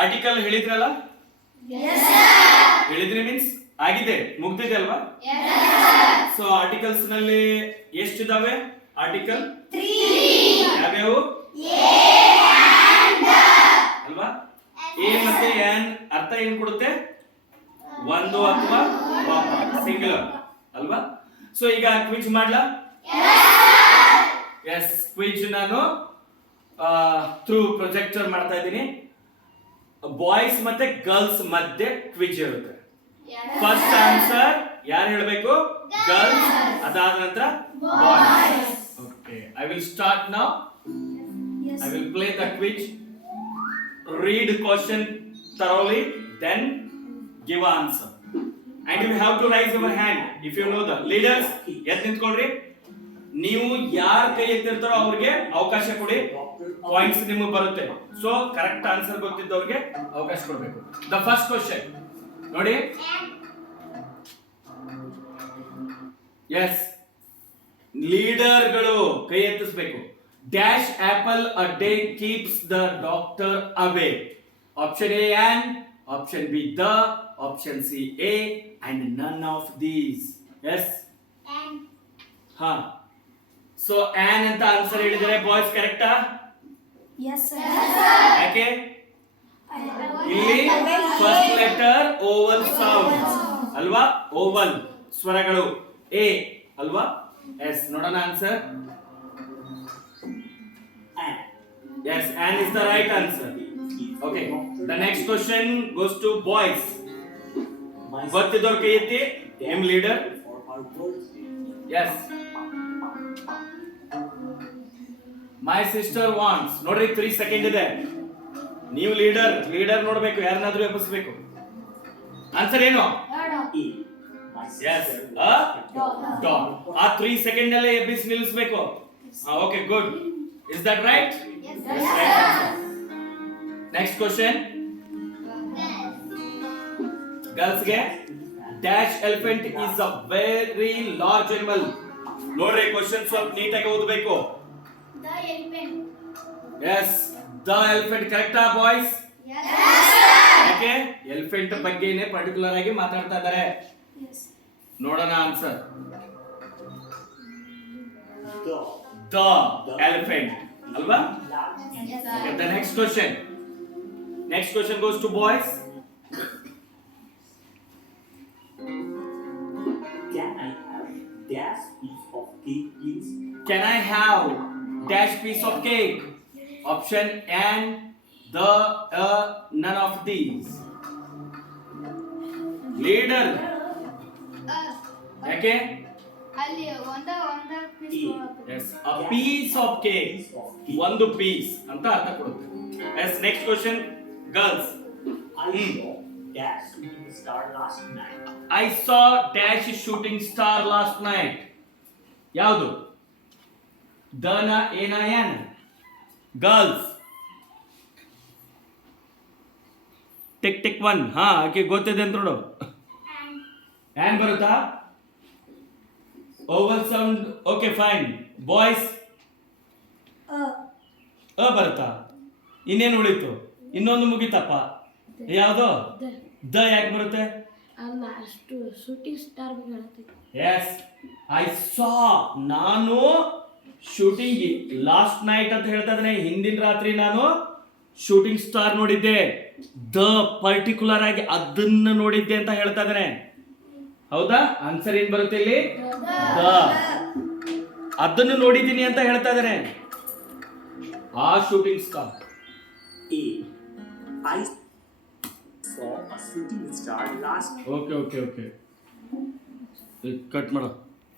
Article ಹೇಳಿದ್ರಲ್ಲ, ಹೇಳಿದ್ರಿ means ಆಗಿದೆ, ಮುಗ್ದಿದೆ ಅಲ್ವಾ? ಸೊ ಆರ್ಟಿಕಲ್ಸ್ ನಲ್ಲಿ ಎಷ್ಟಿದಾವೆ? ಆರ್ಟಿಕಲ್ 3 ಯಾವ್ಯಾವು ಅಲ್ವಾ? ಎ ಮತ್ತೆ ಆನ್ ಅರ್ಥ ಏನ್ ಕೊಡುತ್ತೆ? ಒಂದು ಅಥವಾ ಸಿಂಗುಲರ್ ಅಲ್ವಾ? ಸೊ ಈಗ ಕ್ವಿಜ್ ಮಾಡ್ಲಾ? ಎಸ್, ಕ್ವಿಜ್ ನಾನು ಥ್ರೂ ಪ್ರೊಜೆಕ್ಟರ್ ಮಾಡ್ತಾ ಇದ್ದೀನಿ. ಬಾಯ್ಸ್ ಮತ್ತೆ ಗರ್ಲ್ಸ್ ಮಧ್ಯೆ ಕ್ವಿಜ್ ಇರುತ್ತೆ. ಫಸ್ಟ್ ಆನ್ಸರ್ ಯಾರು ಹೇಳಬೇಕು? ಗರ್ಲ್ಸ್. ಅದಾದ ನಂತರ boys. Okay, I will start now. I will play the quiz. Read question thoroughly, then give answer. And you have to raise your hand if you know the leaders. ಎದ್ದು ನಿಂತ್ಕೊಳ್ರಿ. ನೀವು ಯಾರು ಕೈ ಎತ್ತಿರ್ತಾರೋ ಅವ್ರಿಗೆ ಅವಕಾಶ ಕೊಡಿ. ಪಾಯಿಂಟ್ಸ್ ನಿಮಗೆ ಬರುತ್ತೆ. ಸೊ ಕರೆಕ್ಟ್ ಆನ್ಸರ್ ಗೊತ್ತಿದ್ದವ್ರಿಗೆ ಅವಕಾಶ ಕೊಡಬೇಕು. ದ ಫಸ್ಟ್ ಕ್ವಶನ್ ನೋಡಿ. ಎಸ್, ಲೀಡರ್ಗಳು ಕೈ ಎತ್ತಿಸಬೇಕು. Dash apple a day keeps the doctor away. Option A an, option B the, option C A, and none of these. Yes? An. Ha. So an ಅಂತ answer ಹೇಳಿದರೆ boys ಕರೆಕ್ಟಾ? Yes sir. ಯಾಕೆ? ಇಲ್ಲಿ first letter Oval sound ಅಲ್ವಾ? Oval ಸ್ವರಗಳು A ಅಲ್ವಾ? S, ನೋಡೋಣ answer. Yes, and is the right answer. Okay, the next question goes to boys. ಗೊತ್ತಿದ್ದವ್ರ ಕೈ ಎತ್ತಿ. M leader. Yes. My sister wants. ನೋಡ್ರಿ 3 ಸೆಕೆಂಡ್ ಇದೆ. ನೀವು ಲೀಡರ್ ನೋಡ್ಬೇಕು, ಯಾರನ್ನಾದ್ರೂ ಎಬ್ಬಿಸಬೇಕು. ಆನ್ಸರ್ ಏನು? Yes, a dog. ಆ 3 ಸೆಕೆಂಡ್ ಅಲ್ಲೇ ಎಬ್ಬಿಸಿ ನಿಲ್ಲಿಸಬೇಕು. Okay, good. Is that right? Yes, sir. Yes, right. Next question. Girls ಗೆ dash elephant is a very large animal. ನೋಡ್ರಿ ಕ್ವೆಶ್ಚನ್ ಸ್ವಲ್ಪ ನೀಟಾಗಿ ಓದಬೇಕು. The elephant. Yes, the elephant ಕರೆಕ್ಟಾ ಬಾಯ್ಸ್? Yes. ಯಾಕೆ? ಎಲಿಫೆಂಟ್ ಬಗ್ಗೆನೇ ಪರ್ಟಿಕ್ಯುಲರ್ ಆಗಿ ಮಾತಾಡ್ತಾ ಇದ್ದಾರೆ. Yes. ನೋಡೋಣ answer. The elephant alva. Yes, Okay, the next question goes to boys. Can I have dash piece of cake please? Can I have dash piece of cake? Option N, the, none of these. Leader ಯಾಕೆ? ಅಲ್ಲಿ ಒಂದ Yes, a piece of cake. ಒಂದು piece ಅಂತ ಅರ್ಥ ಕೊಡುತ್ತೆ. Yes, next question, girls. I saw dash shooting star last night. I saw dash shooting star last night. ಯಾವುದು? ದನ ಏನ ಏನ? Girls. Tick tick 1. ಹಾ, ಆಕೆ ಗೊತ್ತಿದೆ ಅಂತ ನೋಡು. ಆನ್ ಬರುತ್ತಾ? Oval sound. Okay, fine. Boys ಬರುತ್ತಾ? ಇನ್ನೇನು ಉಳಿತು? ಇನ್ನೊಂದು ಮುಗಿತಪ್ಪ. ಯಾವುದು? ದ ಯಾಕೆ ಬರುತ್ತೆ? ಅಲ್ಲ, ಅಷ್ಟು ಶೂಟಿಂಗ್ ಸ್ಟಾರ್ ಹೇಳುತ್ತೆ. ಎಸ್, ಐ ಸಾ, ನಾನು ಶೂಟಿಂಗ್ ಲಾಸ್ಟ್ ನೈಟ್ ಅಂತ ಹೇಳ್ತಾ ಇದ್ದಾನೆ. ಹಿಂದಿನ ರಾತ್ರಿ ನಾನು ಶೂಟಿಂಗ್ ಸ್ಟಾರ್ ನೋಡಿದ್ದೆ. ದ ಪರ್ಟಿಕ್ಯುಲರ್ ಆಗಿ ಅದನ್ನ ನೋಡಿದ್ದೆ ಅಂತ ಹೇಳ್ತಾ ಇದ್ದಾನೆ. ಹೌದಾ? ಆನ್ಸರ್ ಏನ್ ಬರುತ್ತೆ ಇಲ್ಲಿ? ದ. ಅದನ್ನು ನೋಡಿದ್ದೀನಿ ಅಂತ ಹೇಳ್ತಾ ಇದ್ದಾನೆ. ಆ shooting star. A. I saw a shooting star last. Okay cut ಮಾಡು.